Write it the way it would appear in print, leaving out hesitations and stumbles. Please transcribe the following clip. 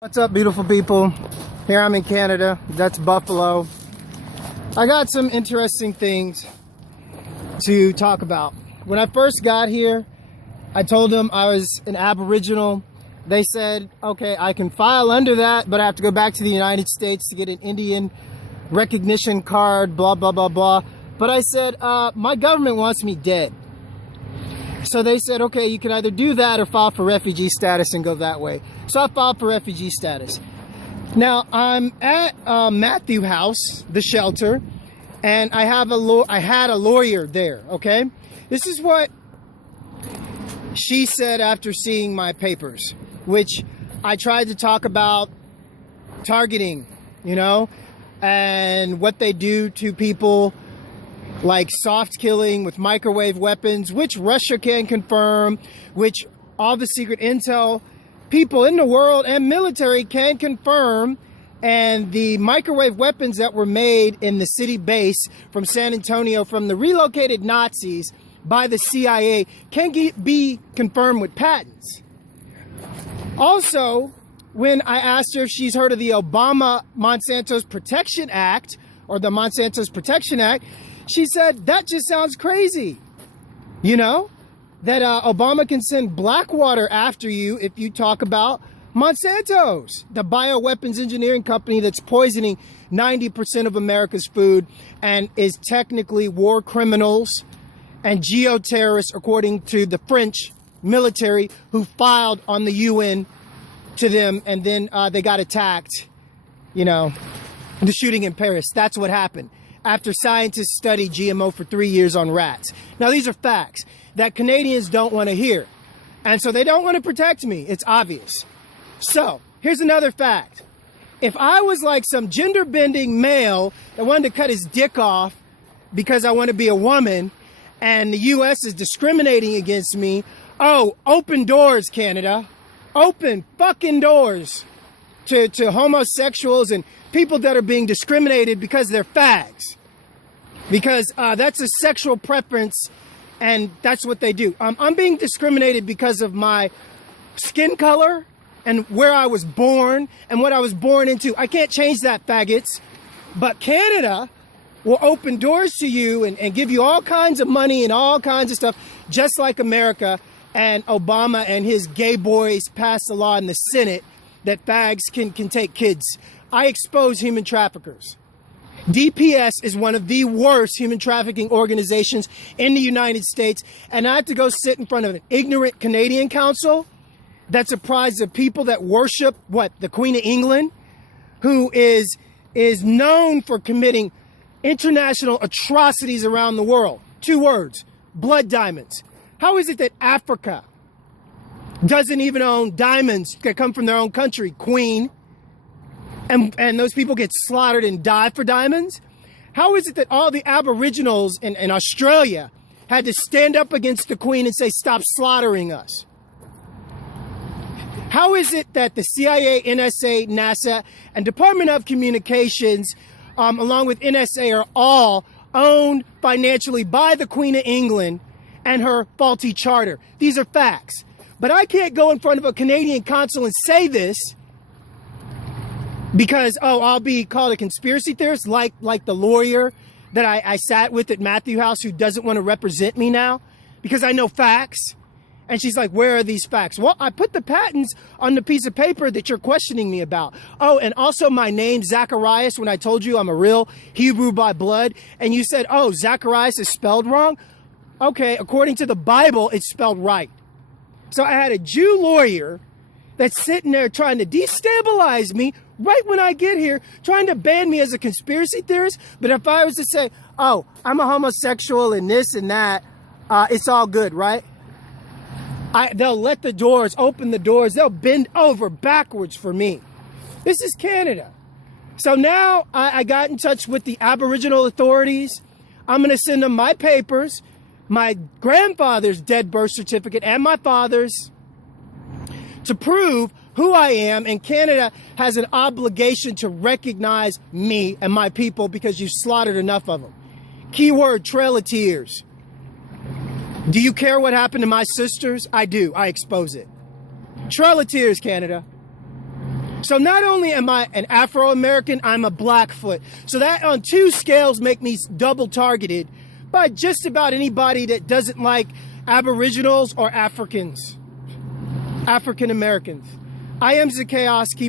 What's up, beautiful people? Here I'm in Canada. That's Buffalo. I got some interesting things to talk about. When I first got here, I told them I was an Aboriginal. They said, okay, I can file under that, but I have to go back to the United States to get an Indian recognition card, blah, blah, blah, blah. But I said, my government wants me dead. So they said, okay, you can either do that or file for refugee status and go that way. So I filed for refugee status. Now I'm at Matthew House, the shelter, and I had a lawyer there, okay? This is what she said after seeing my papers, which I tried to talk about targeting, you know, and what they do to people, like soft killing with microwave weapons, which Russia can confirm, which all the secret intel people in the world and military can confirm. And the microwave weapons that were made in the city base from San Antonio from the relocated Nazis by the CIA can be confirmed with patents. Also, when I asked her if she's heard of the Obama Monsanto's Protection Act, or the Monsanto's Protection Act, she said, that just sounds crazy. You know, that Obama can send Blackwater after you if you talk about Monsanto's, the bioweapons engineering company that's poisoning 90% of America's food and is technically war criminals and geoterrorists, according to the French military, who filed on the UN to them, and then they got attacked. You know, the shooting in Paris, that's what happened after scientists studied GMO for 3 years on rats. Now, these are facts that Canadians don't want to hear. And so they don't want to protect me. It's obvious. So here's another fact. If I was like some gender bending male that wanted to cut his dick off because I want to be a woman and the US is discriminating against me, oh, open doors, Canada. Open fucking doors to homosexuals and people that are being discriminated because they're fags. Because that's a sexual preference, and that's what they do. I'm being discriminated because of my skin color and where I was born and what I was born into. I can't change that, faggots. But Canada will open doors to you and give you all kinds of money and all kinds of stuff, just like America. And Obama and his gay boys passed a law in the Senate that fags can take kids. I expose human traffickers. DPS is one of the worst human trafficking organizations in the United States, and I have to go sit in front of an ignorant Canadian council that's comprised of people that worship, the Queen of England, who is known for committing international atrocities around the world. 2 words, blood diamonds. How is it that Africa doesn't even own diamonds that come from their own country, Queen? And those people get slaughtered and die for diamonds? How is it that all the Aboriginals in Australia had to stand up against the Queen and say, stop slaughtering us? How is it that the CIA, NSA, NASA, and Department of Communications, along with NSA, are all owned financially by the Queen of England and her faulty charter? These are facts. But I can't go in front of a Canadian consul and say this because, I'll be called a conspiracy theorist like the lawyer that I sat with at Matthew House who doesn't want to represent me now because I know facts. And she's like, where are these facts? Well, I put the patents on the piece of paper that you're questioning me about. Oh, and also my name, Zacharias, when I told you I'm a real Hebrew by blood. And you said, oh, Zacharias is spelled wrong. Okay, according to the Bible, it's spelled right. So I had a Jew lawyer that's sitting there trying to destabilize me right when I get here, trying to ban me as a conspiracy theorist. But if I was to say, oh, I'm a homosexual and this and that, it's all good, right? They'll let the doors, open the doors. They'll bend over backwards for me. This is Canada. So now I got in touch with the Aboriginal authorities. I'm going to send them my papers, my grandfather's dead birth certificate and my father's, to prove who I am, and Canada has an obligation to recognize me and my people because you've slaughtered enough of them. Keyword, Trail of Tears. Do you care what happened to my sisters? I do. I expose it. Trail of Tears, Canada. So not only am I an Afro-American, I'm a Blackfoot. So that on two scales make me double targeted by just about anybody that doesn't like Aboriginals or African Americans. I am the Chaos Keeper.